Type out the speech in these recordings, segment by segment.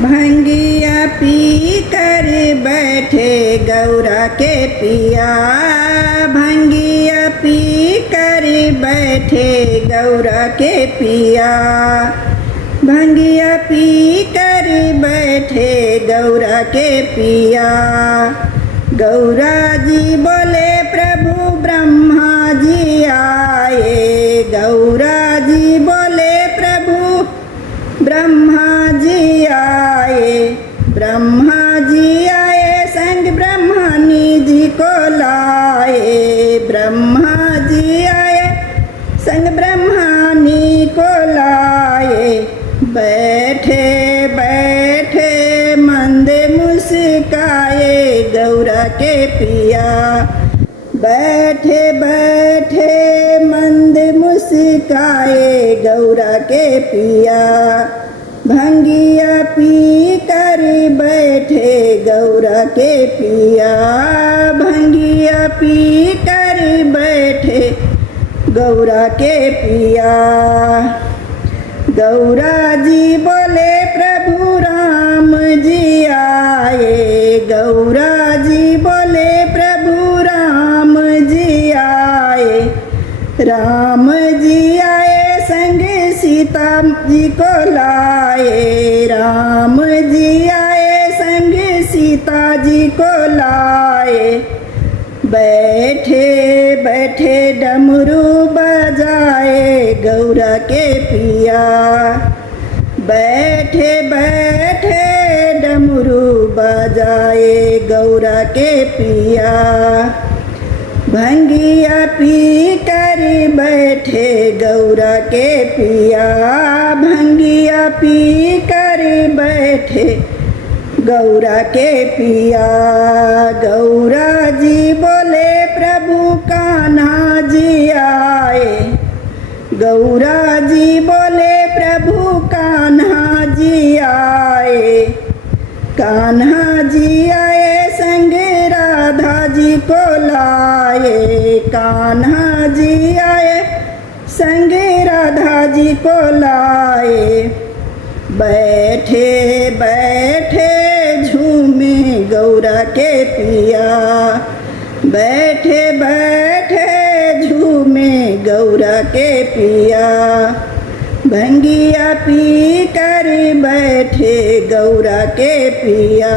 भंगिया पी कर बैठे गौरा के पिया। भंगिया पी कर बैठे गौरा के पिया। भंगिया पी कर बैठे गौरा के पिया। गौरा जी बोले प्रभु ब्रह्मा जी आए। गौरा जी बोले प्रभु ब्रह्मा जी आए। ब्रह्मा जी आए संग ब्रह्मणी जी को लाए। ब्रह्मा जी आए संग ब्रह्मणी को लाए। बैठे बैठे मंद मुस्काए गौरा के पिया। बैठे बैठे मंद मुस्काए गौरा के पिया। भंगिया पी कर बैठे गौरा के पिया। भंगिया पी कर बैठे गौरा के पिया। गौरा जी बोले प्रभु राम जी आए। गौरा जी बोले प्रभु राम जी आए। राम जी आए संग सीता जी को लाए। राम जी आए संग सीता जी को लाए। बैठे बैठे डमरू बजाए गौरा के पिया। बैठे बैठे डमरू बजाए गौरा के पिया। भंगिया पी कर बैठे गौरा के पिया। भंगिया पी कर बैठे गौरा के पिया। गौरा जी बोले प्रभु कान्हा जी आए। गौरा जी बोले प्रभु कान्हा जी आए। कान्हा जी आए संग राधा जी को लाए। कान्हा जी आए संग राधा जी को लाए। बैठे बैठे झूमे गौरा के पिया। बैठे बैठे झूमे गौरा के पिया। भंगिया पी कर बैठे गौरा के पिया।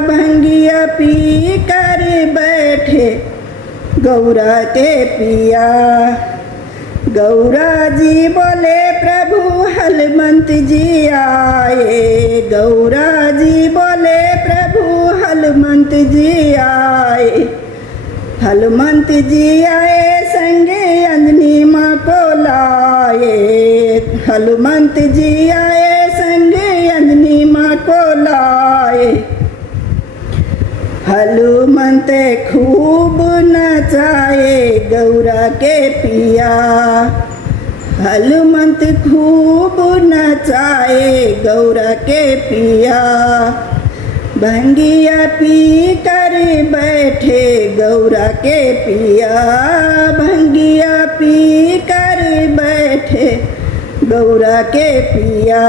भंगिया पी कर बैठे गौरा के पिया। गौरा जी बोले प्रभु हनुमंत जी आए। गौरा जी बोले प्रभु हनुमंत जी आए। हनुमंत जी आए संग अंजनी माँ को लाए। हनुमंत जी आए संग अंजनी माँ को लाए। हनुमंत खूब नचाए गौरा के पिया। हनुमंत खूब नचाए गौरा के पिया। भंगिया पी कर बैठे गौरा के पिया। भंगिया पी कर बैठे गौरा के पिया।